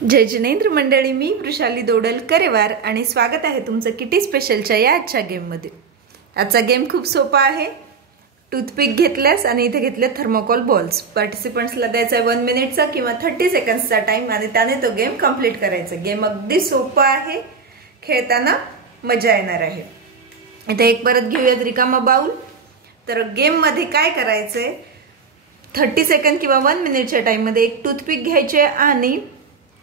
जय जिनेंद्र मंडळी, मी वृषाली दोडल करेवार आणि स्वागत आहे तुमचं किटी स्पेशलच्या या आजच्या गेममध्ये। आजचा गेम खूप सोपा आहे। टूथपिक घेतल्यास आणि इथे घेतले थर्मोकोल बॉल्स। पार्टिसिपंट्सला द्यायचा आहे 1 मिनिटचा किंवा 30 सेकंड्सचा टाइम आणि त्याने तो गेम कंप्लीट करायचा। गेम अगदी सोपा आहे, खेळताना मजा येणार आहे। इथे एक परत घेऊयात रिकामा बाउल। तर गेम मध्ये काय करायचंय, 30 सेकंड किंवा 1 मिनिटच्या टाइम मध्ये एक टूथपिक घ्यायचे आणि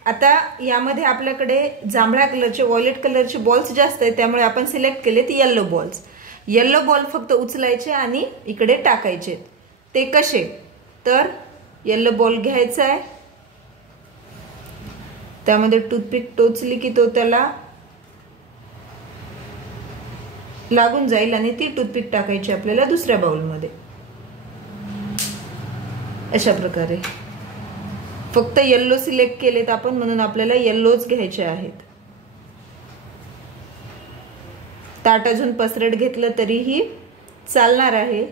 आता यामध्ये आपल्याकडे जांभळ्या कलरचे व्हायलेट कलरचे बॉल्स जास्त आहेत, त्यामुळे आपण सिलेक्ट केलेत येलो बॉल्स। येलो बॉल फक्त उचलायचे आणि इकडे टाकायचे। ते कसे, तर येलो बॉल घ्यायचा आहे, त्यामध्ये टूथपिक टोचली की तो त्याला लागून जाईल आणि ती टूथपिक टाकायची आपल्याला दुसऱ्या बाउल मध्ये। अशा प्रकारे फक्त येलो सिलेक्ट केलेत आपण, म्हणून आपल्याला येलोच घ्यायचे आहेत। ताट अजून पसरट घेतलं तरीही चालणार आहे।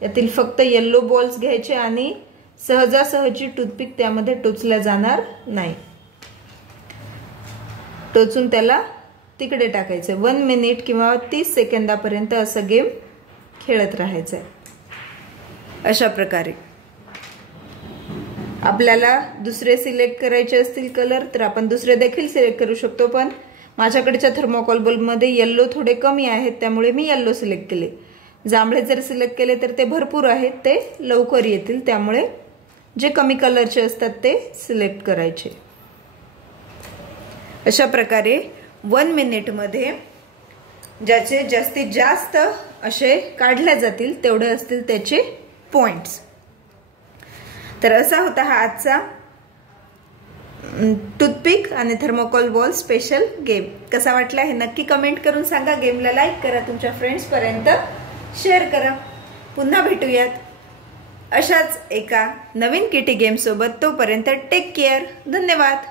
यातील फक्त येलो बॉल्स घ्यायचे आणि सहजासहजी टूथपिक त्यामध्ये टोचल्या जाणार नाही। टोचून त्याला तिकडे टाकायचे। 1 मिनिट किंवा 30 सेकंदापर्यंत असं गेम खेळत राहायचंय। अशा प्रकारे आपल्याला दुसरे सिलेक्ट करायचे असतील कलर तर आपण दुसरे देखील सिलेक्ट करू शकतो, पण माझ्याकडच्या थर्मोकोल बल्ब मध्ये येलो थोडे कमी आहेत, त्यामुळे मी येलो सिलेक्ट केले। जांभळे जर सिलेक्ट केले तर ते भरपूर आहेत, ते लवकर येतील, त्यामुळे जे कमी कलरचे असतात ते सिलेक्ट करायचे। अशा प्रकारे 1 मिनिट मध्ये ज्याचे जास्तीत जास्त असे काढले जातील तेवढे असतील त्याचे पॉइंट्स। तर असा होता हा आजचा टूथपिक आणि थर्मोकोल बॉल स्पेशल गेम। कसा वाटला हे नक्की कमेंट करून सांगा। गेमला लाईक करा, तुमच्या फ्रेंड्स पर्यंत शेअर करा। पुन्हा भेटूयात अशाच एका नवीन किटी गेम सोबत। तोपर्यंत टेक केअर, धन्यवाद।